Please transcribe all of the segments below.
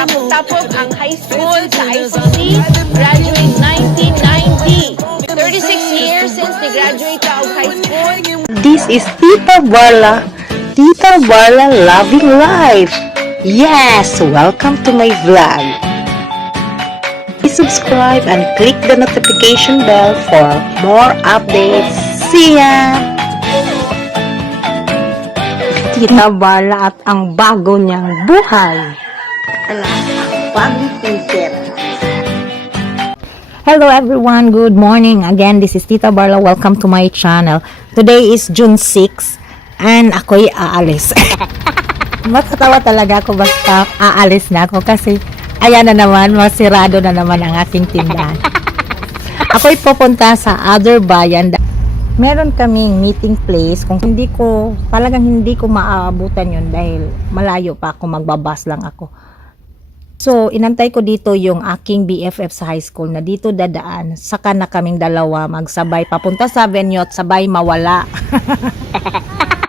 tapos ang high school sa ICC, graduate 1990. 36 years since they graduate ka of high school. This is Tita Barla Loving Life. Yes, welcome to my vlog. Please subscribe and click the notification bell for more updates. See ya! Tita Barla at ang bago niyang buhay. Hello everyone, good morning. Again, this is Tita Barla. Welcome to my channel. Today is June 6 and ako'y aalis. Matatawa talaga ako basta aalis na ako kasi ayan na naman, masirado na naman ang aking tindahan. Ako'y pupunta sa other bayan. Meron kaming meeting place kung talagang hindi ko maaabutan yun dahil malayo pa ako, magbabas lang ako. So, inantay ko dito yung aking BFF sa high school na dito dadaan. Saka na kaming dalawa magsabay papunta sa venue at sabay mawala.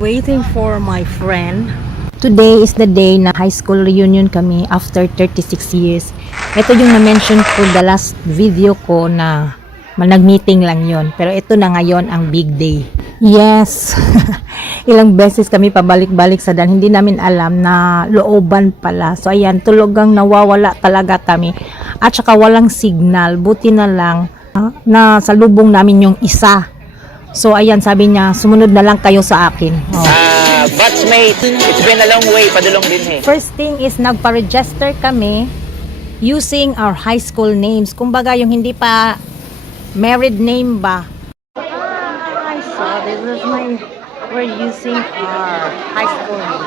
Waiting for my friend. Today is the day na high school reunion kami after 36 years. Ito yung na-mention ko the last video ko na nag-meeting lang yon. Pero ito na ngayon ang big day. Yes. Ilang beses kami pabalik-balik sa daan. Hindi namin alam na looban pala. So ayan, tulogang nawawala talaga kami. At saka walang signal. Buti na lang na salubong namin yung isa. So ayan, sabi niya, sumunod na lang kayo sa akin. Batchmate, it's been a long way. Padulong din eh. First thing is nagpa-register kami using our high school names. Kumbaga yung hindi pa married name ba? So this is we're using our high school name.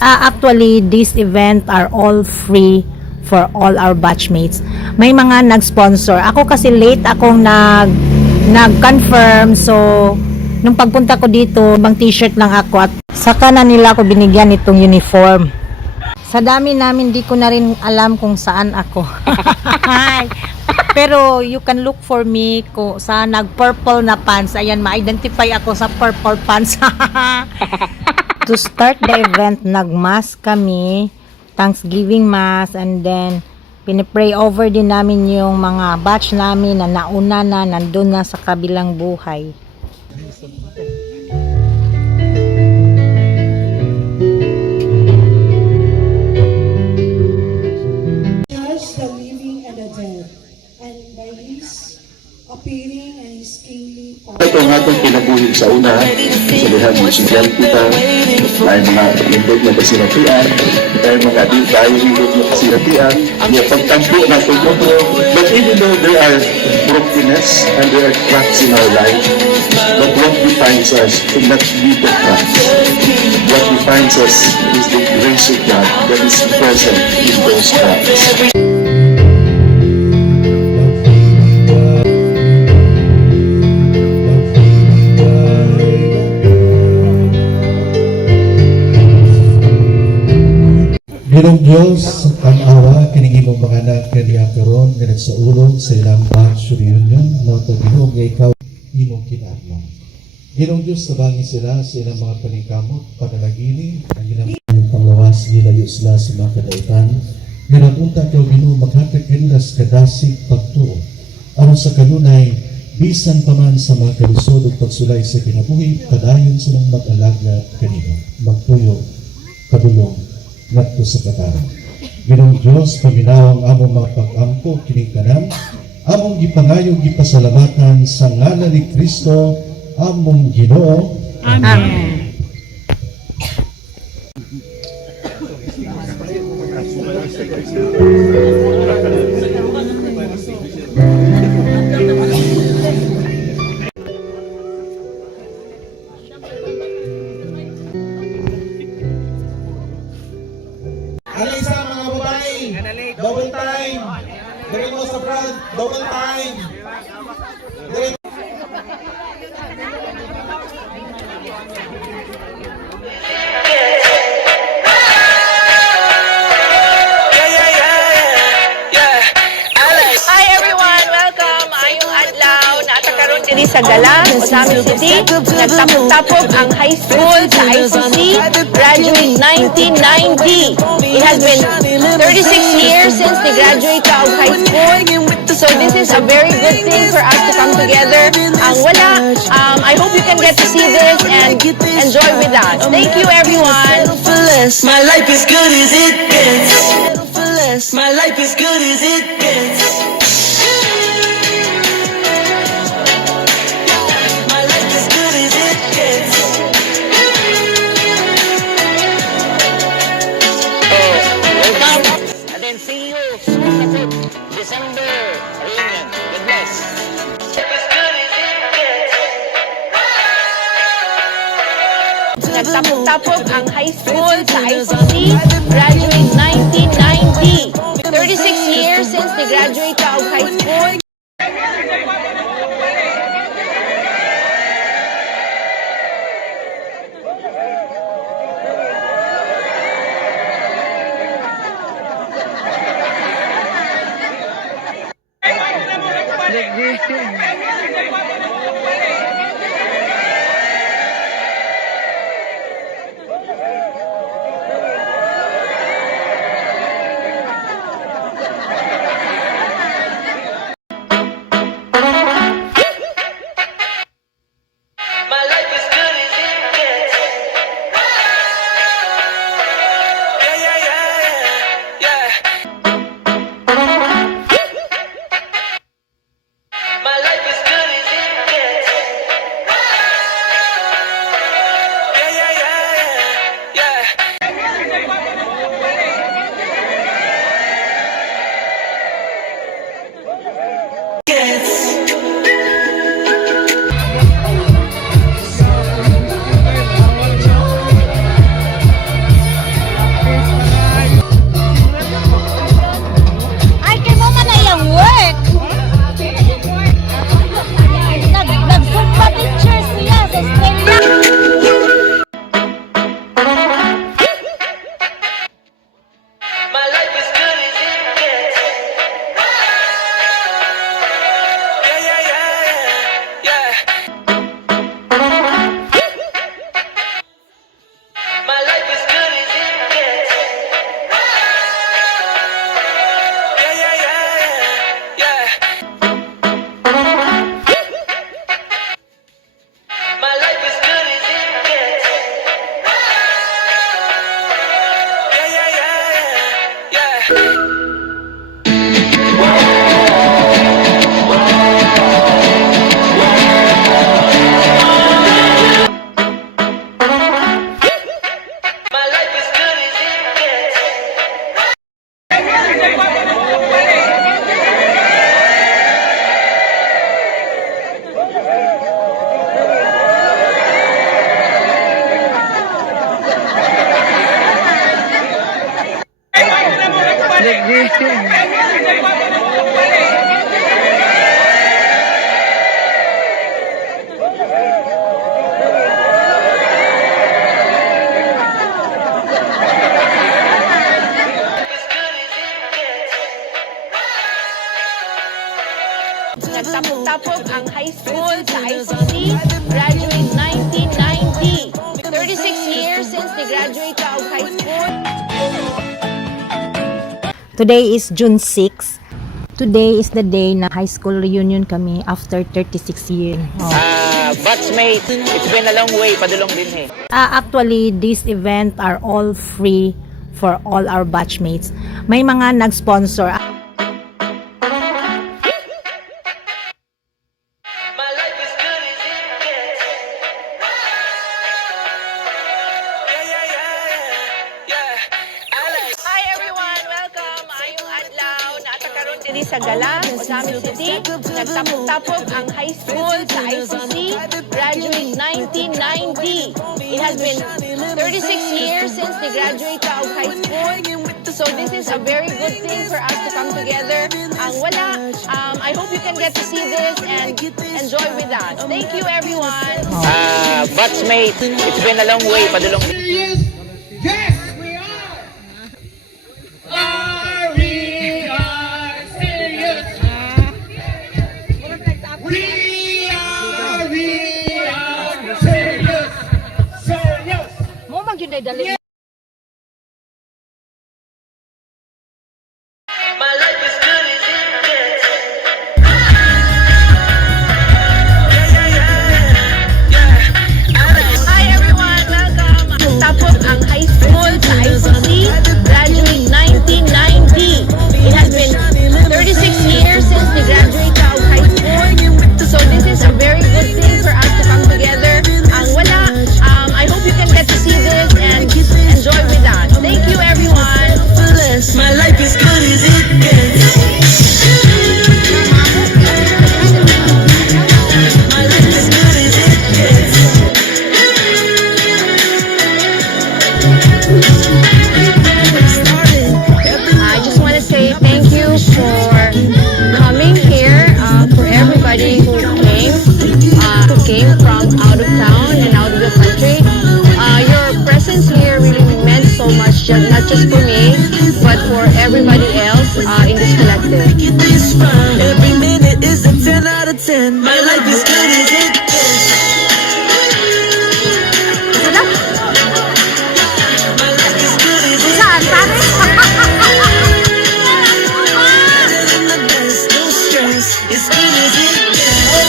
Actually, this event are all free for all our batchmates. May mga nag-sponsor. Ako kasi late akong nag-confirm. So, nung pagpunta ko dito, bang t-shirt lang ako at saka na nila ako binigyan itong uniform. Sa dami namin, di ko na rin alam kung saan ako. Pero you can look for me sa nag-purple na pants. Ayan, ma-identify ako sa purple pants. To start the event, nag-mass kami, Thanksgiving mass, and then pinipray over din namin yung mga batch namin na nauna na, nandun na sa kabilang buhay. Ito ang atong kinabuhi sa una, sa lihan ng sudyal kita, tayo mga indog na kasiratian, tayo mga di tayo indog na kasiratian, yung pagtampo na pagmundo. But even though there are brokenness and there are cracks in our life, but what defines us should not be the cracks. What defines us is the grace of God that is present in those cracks. Ginong Diyos, ang awa, kinigimong mga anak kaniya karon nga nagsaulog sa ilang batch reunion, nato Ginong nga ikaw imong kinahanglan. Ginong Diyos, tabangi sila sa ilang mga paningkamot, panalagili, ang ginang panglawas, gilayo sila sa mga kadaitan, ginapunta kayo Ginong maghatag kanila sa kadasig pagtuo. Aron sa kanunay, bisan pa man sa mga kalisod o pagsulay sa kinabuhi, padayon silang mag-alaga kanino, magtuyo, kadulong, ngadto sa kataran. Ginong Diyos, paminawang among mga pag-ampo kining tanan, among gipangayong gipasalamatan sa ngalan ni Kristo, among Ginoo. Amen. Alisa mga babae, double time. Dari mo sa front, double time. Hi everyone! Welcome! Ayong adlaw na karon diri sa Gala, Osamis City. Nagtapok-tapok ang high school sa ICC, graduate 1990. It has been 36 years since they graduate sa high school. So this is a very good thing for us to come together. Ang wala, I hope you can get to see this and enjoy with us. Thank you, everyone. My life is good as it gets. My life is good as it gets. My life is good as it gets. Welcome. And then see you December reunion. God bless. Nagtapok-tapok ang high school sa ICC, graduate 1990. 36 years since they graduate sa high school. My life is good as it gets. Yeah, yeah, yeah, yeah. My life is good as it gets. Yeah, yeah, yeah, yeah. Gets. Ay, kay mo man na yung work. Nag-sumpa pictures siya sa Stella. My life is good as it gets. Yeah, yeah, yeah, yeah. My life is good as it gets. Yeah, yeah, yeah, yeah. My life is good as it gets. Yeah, yeah, yeah, yeah. My life is good as it gets. Nagtapok-tapok ang high school sa ICC, graduate 1990. 36 years since they graduate sa high school. Today is June 6. Today is the day na high school reunion kami after 36 years. Batchmate, it's been a long way. Padulong din eh. Actually, these events are all free for all our batchmates. May mga nag-sponsor. My life is good as it gets. Yeah, yeah, yeah, yeah. I like. Hi everyone! Welcome! Ayong adlaw na atakaron diri sa Gala, Osamis City. Nagtapok-tapok ang high school sa ICC, graduate 1990. It has been 36 years since they graduate sa high school. So this is a very good thing for us to come together. Ang wala, I hope you can get to see this and enjoy with us. Thank you everyone! Batchmate, it's been a long way. Padulong din. Yes, we are. We are serious. We are My life is good as it gets. Hi everyone! Welcome! Tapos ang high school sa ICC, graduate 1990. It has been 36 years since they graduate out of high school. So this is a very good thing for us to come together. Ang wala, I hope you can get to see this and enjoy with us. Thank you everyone! My life is good as it gets. My life is good as it gets. I just want to say thank you for coming here, for everybody who came from out of town and out of the country. Your presence here really meant so much, not just for me, but for everybody else in this collective. Get this right. Every minute is a 10 out of 10. My life is good as it gets. My life is good as it gets. Better than the best, no stress. It's good as it gets.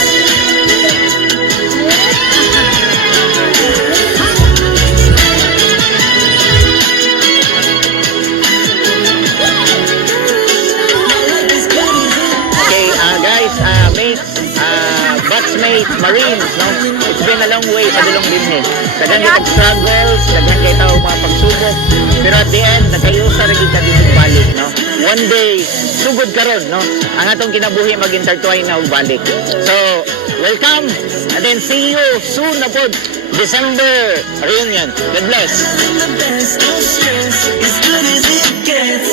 My life is good as it gets. Okay, guys, mates, batchmates, Marines, no? It's been a long way sa dulong din eh. Dagan kayo struggles, dagan kayo tao mga pagsubok. Pero at the end, nagkayusa rin kita din balik, no? One day, sugod ka ron, no? Ang atong kinabuhi mag-intertwine na balik. So, welcome, and then see you soon na po, December reunion. God bless. Better than the best, no stress. It's good as it gets.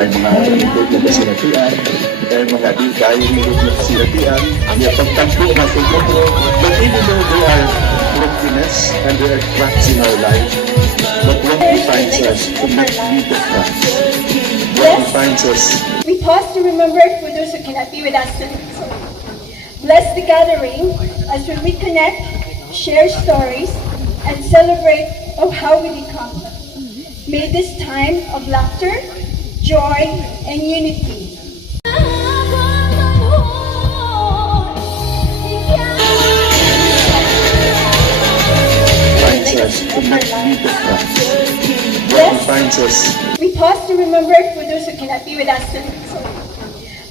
Ay mga lingkod na kasinatian, ay mga di kayo lingkod na kasinatian, ang pagtampo na siguro, but even though there are brokenness and there are cracks in our life, but what defines us is not be the cracks. What defines us We pause to remember for those who cannot be with us tonight. Bless the gathering as we reconnect, share stories, and celebrate of how we become. May this time of laughter, joy, and unity defines us is not be the cracks. What defines us We pause to remember for those who cannot be with us tonight.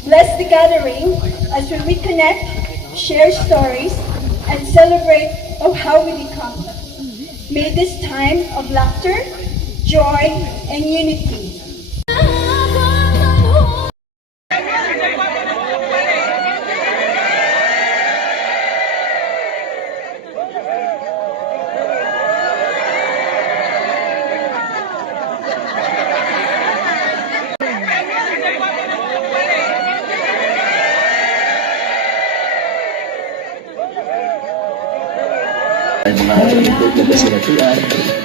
Bless the gathering as we reconnect, share stories, and celebrate of how we become. May this time of laughter, joy, and unity ay mga lingkod na kasinatian,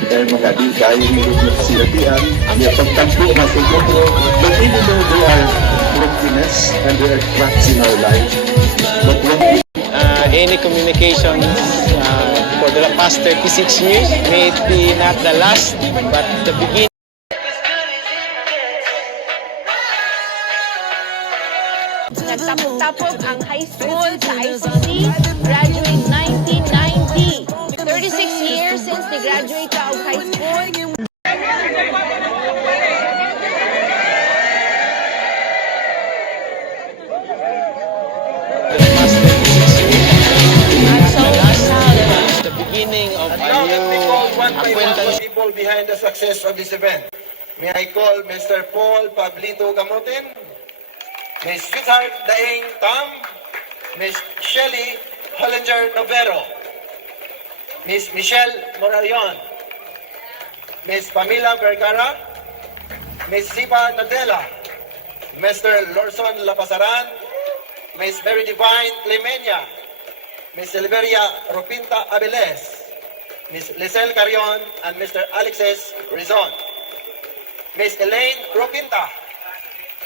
ay mga di kayo lingkod na kasinatian, ang pagtampo na siguro, but even though there are brokenness and there are cracks in our life, but what any communications for the past 36 years. May it be not the last, but the beginning. Nagtapok-tapok ang high school sa ICC, graduate 1990. 36 years since they graduate out of high school. The past 36 years. Not the last, but the beginning of a Now let me call new one by one acquaintance. the people behind the success of this event. May I call Mr. Paul Pablito Gamotin, Ms. Sweetheart Daing Tam, Ms. Shelly Hollinger Novero, Ms. Michelle Moralion, Ms. Pamela Vergara, Ms. Zipa Nadella, Mr. Lorson Lapasaran, Ms. Very Divine Clemenia, Ms. Silveria Ropinta Abeles, Ms. Lisel Carion, and Mr. Alexis Rizon, Ms. Elaine Ropinta,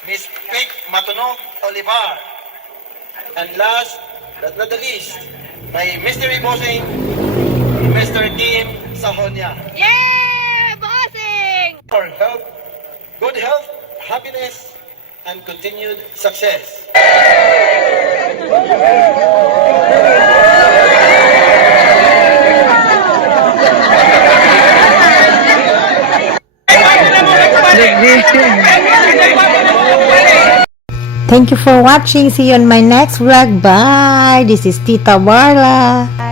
Ms. Pig Matuno Olivar, and last but not the least, my mystery bossing, Mr. Kim Sahonia. Yeah! Bossing! For health, good health, happiness, and continued success. Thank you for watching. See you on my next vlog. Bye. This is Tita Barla.